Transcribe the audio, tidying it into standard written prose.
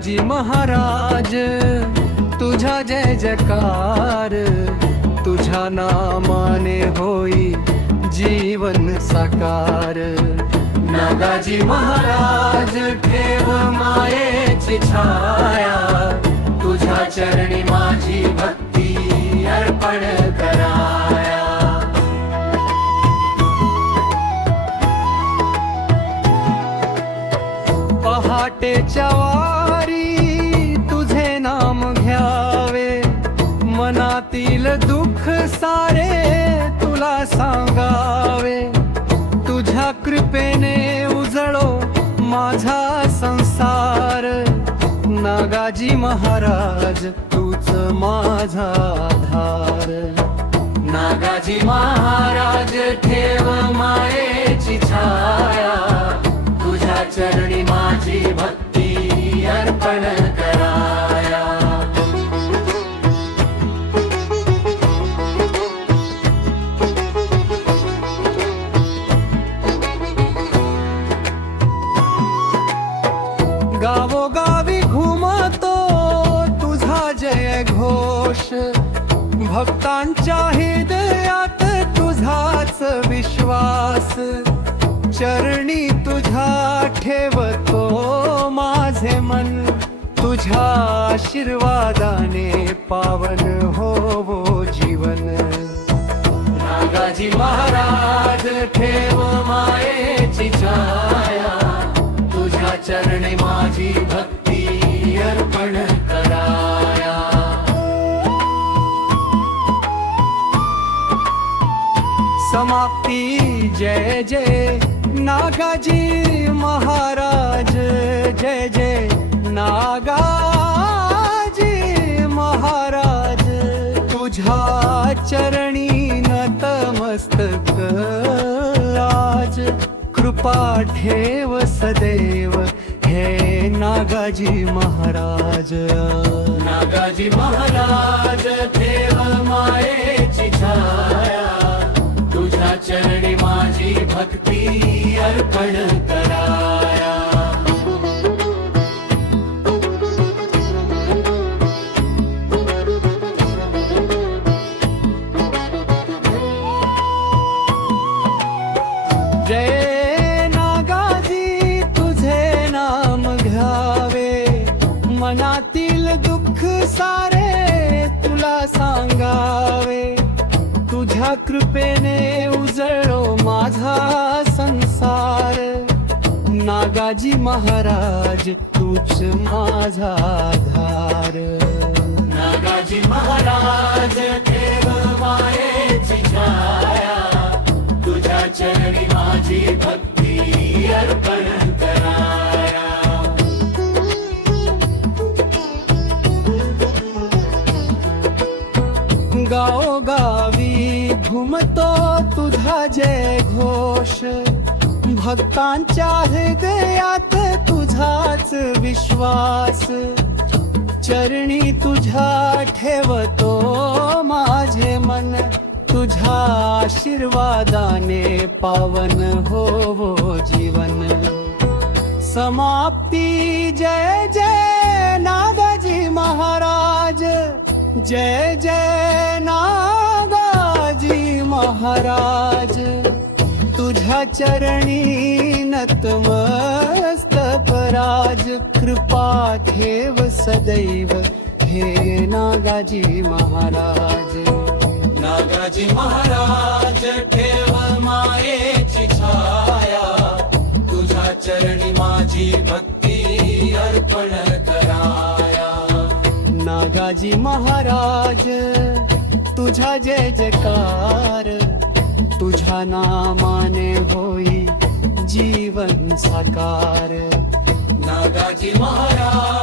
नागाजी महाराज तुझा जय जयकार, तुझ्या नामाने होई जीवन साकार। नागाजी महाराज ठेव मायेची छाया, तुझ्या चरणी माझी भक्ती अर्पण कराया। पहाटेच्या वारी तुझे नाम घ्यावे, मनातील दुःख सारे तुला सांगावे। तुझ्या कृपेने उजळो माझा संसार, नागाजी महाराज तूच माझा आधार। नागाजी महाराज ठेव मायेची छाया, तुझ्या चरणी माझी भक्ती अर्पण कराया। गावोगावी घुमतो तुझा जय घोष, भक्तांच्या हृदयात तुझाच विश्वास। चरणी तुझ्या ठेवतो माझे मन, तुझ्या आशीर्वादाने पावन होवो जीवन। नागाजी महाराज ठेव मायेची छाया, तुझ्या चरणी माझी भक्ती अर्पण कराया। समाप्ती जय जय नागाजी महाराज, जय जय नागाजी महाराज। तुझ्या चरणी नतमस्तक आज, कृपा ठेव सदैव हे नागाजी महाराज। नागाजी महाराज ठेव मायेची छाया, तुझ्या चरणी माझी भक्ती अर्पण कराया। जय नागाजी तुझे नाम घ्यावे, मनातील दुःख सारे तुला सांगावे। तुझ्या कृपेने उजळो माझा संसार, नागाजी महाराज तूच माझा आधार। नागाजी महाराज ठेव मायेची छाया, तुझ्या चरणी माझी भक्ती अर्पण कराया। गावोगावी घुमतो तुझा जय घोष, भक्तांच्या हृदयात तुझाच विश्वास। चरणी तुझ्या ठेवतो माझे मन, तुझ्या आशीर्वादाने पावन होवो जीवन। समाप्ती जय जय नागाजी महाराज, जय जय नागाजी महाराज। तुझ्या चरणी नतमस्तक राज, कृपा ठेव सदैव हे नागाजी महाराज। नागाजी महाराज ठेव मायेची छाया, तुझ्या चरणी माझी भक्ती अर्पण कराया। नागाजी महाराज तुझा जय जयकार, तुझ्या नामाने होई जीवन साकार। नागाजी महाराज